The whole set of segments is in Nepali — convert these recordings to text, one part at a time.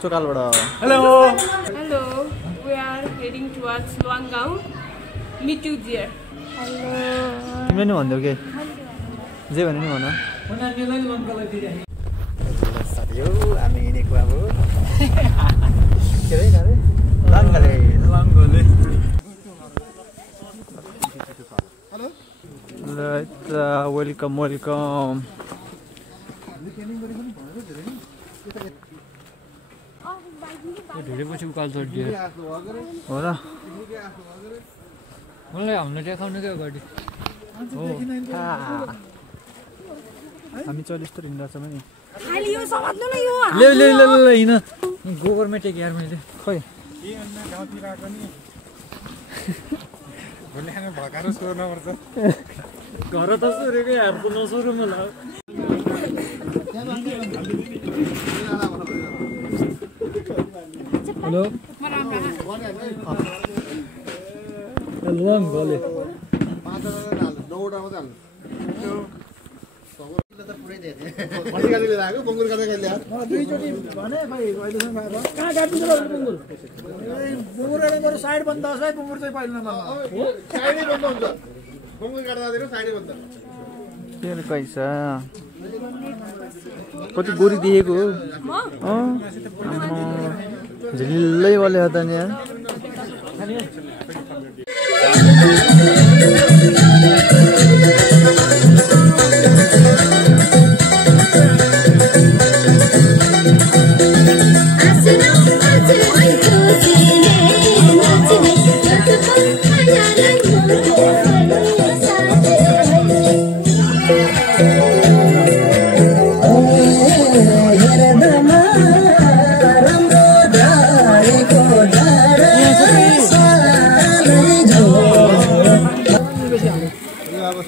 Chokalwada. Hello. Hello. We are heading towards Luanggaon. Meet you there. Hello. तिमीले नि भन्दियौ के? जे भने नि भन। साथीहरु हामी हिँडेको अब के रे गरे? लाङ्गाले। Hello. Welcome. धेरै पछि उकाल चढ्यो हो र मलाई हामीले देखाउनु के गाडी हो हामी 40 त हिँड्दा छौँ नि खाली यो समात्नु न यो ले हिँड गोबरमा टेक यार मैले खै के अन्ना गाउँतिर आएको नि भोलि हामी भकारो सोर्न पर्छ घर त सोरेको यार त नसोरु मलाई हेलो गले साइड बन्द होस् है बुङ्गुर चाहिँ पाइदैन साइडै बन्द हुन्छ बुङ्गुर काट्दा साइडै बन्द के कैसा कति गोरी दिएको हो झिल्लै वाले हता नि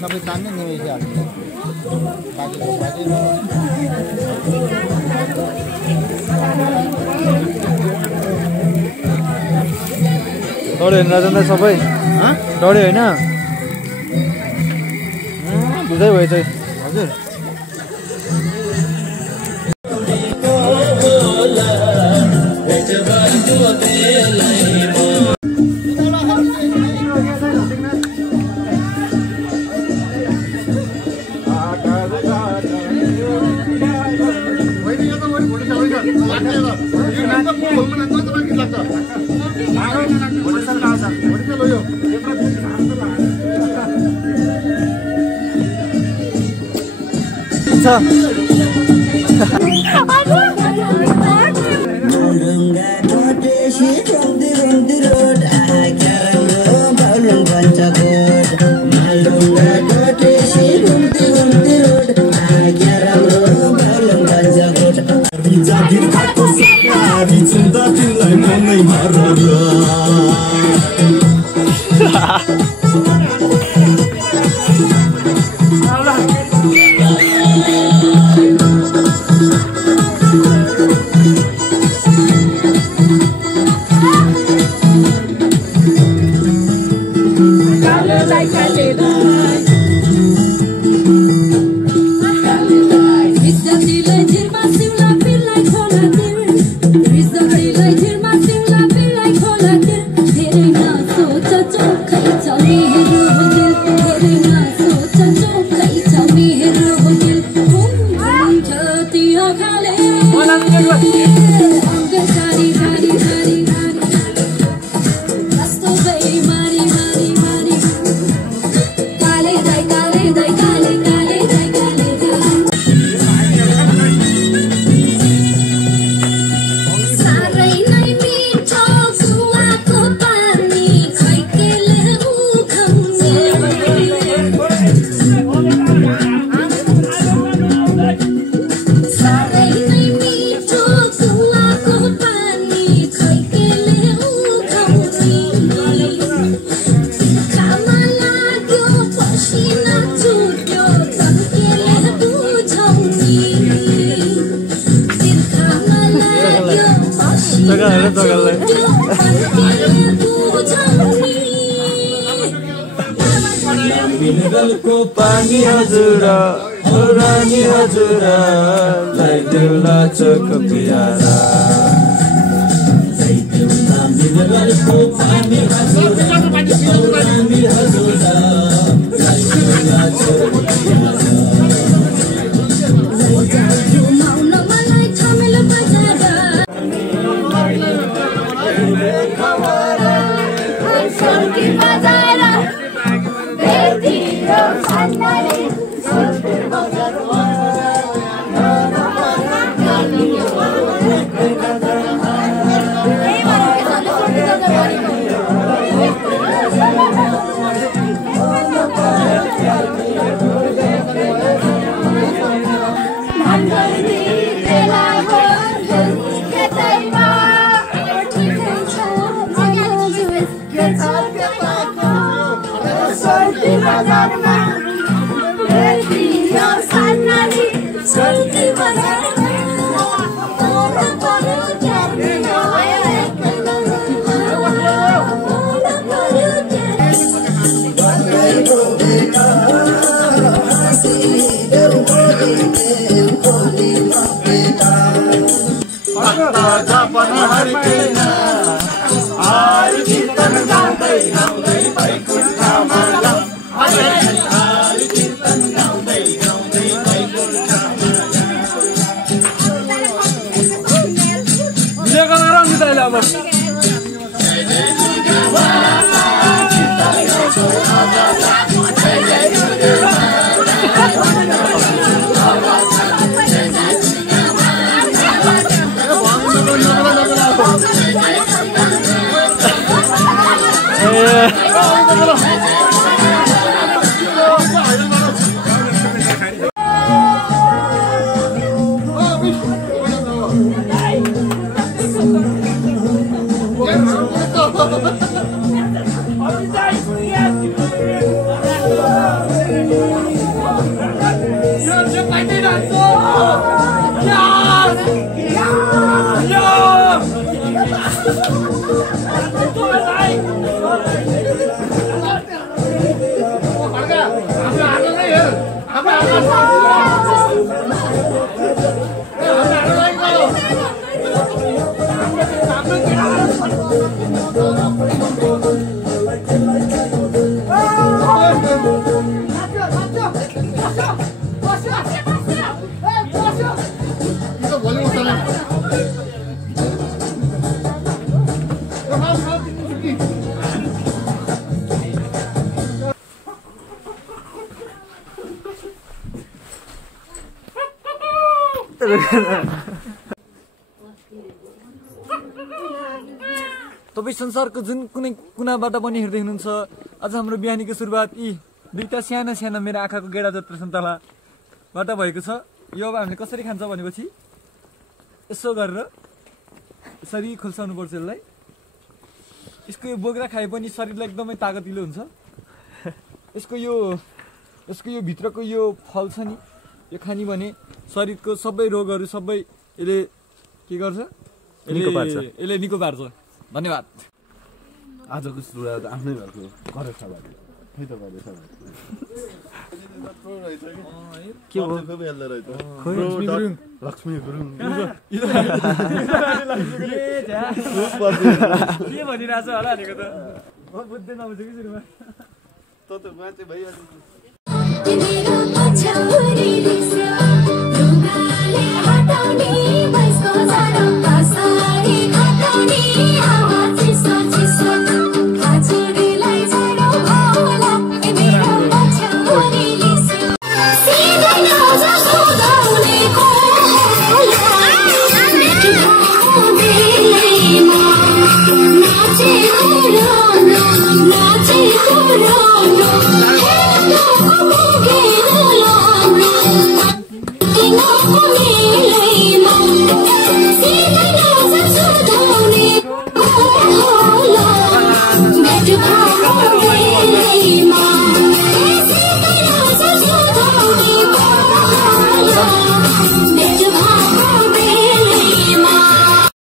सबै तान्ने निवेश हाल्नु डढ्यो होइन राजन सबै डढ्यो होइन बुझै भयो चाहिँ हजुर को पानी हजुर रानी हजुर लाई देउला चोक प्यारा तपाईँ संसारको जुन कुनै कुनाबाट पनि हेर्दै हुनुहुन्छ आज हाम्रो बिहानीको सुरुवात यी दुईटा साना साना मेरो आँखाको गेडा जत्रो सन्तलाबाट भएको छ। यो अब हामीले कसरी खान्छ भनेपछि यसो गरेर यसरी खोल्साउनु पर्छ यसलाई। यसको यो बोक्रा खाए पनि शरीरलाई एकदमै तागतिलो हुन्छ। यसको यो भित्रको यो फल छ नि यो खानी भने शरीरको सबै रोगहरू सबै यसले के गर्छ यसले निको पार्छ। धन्यवाद। आजको सुरुवात आफ्नै घरको गरेछ भने खै त गरेछ के हो लक्ष्मी गुरुङ के भनिरहेछ होला भनेको त म बुझ्दै नबुझेको सुरुमा त मान्छे भइहाल्छ। You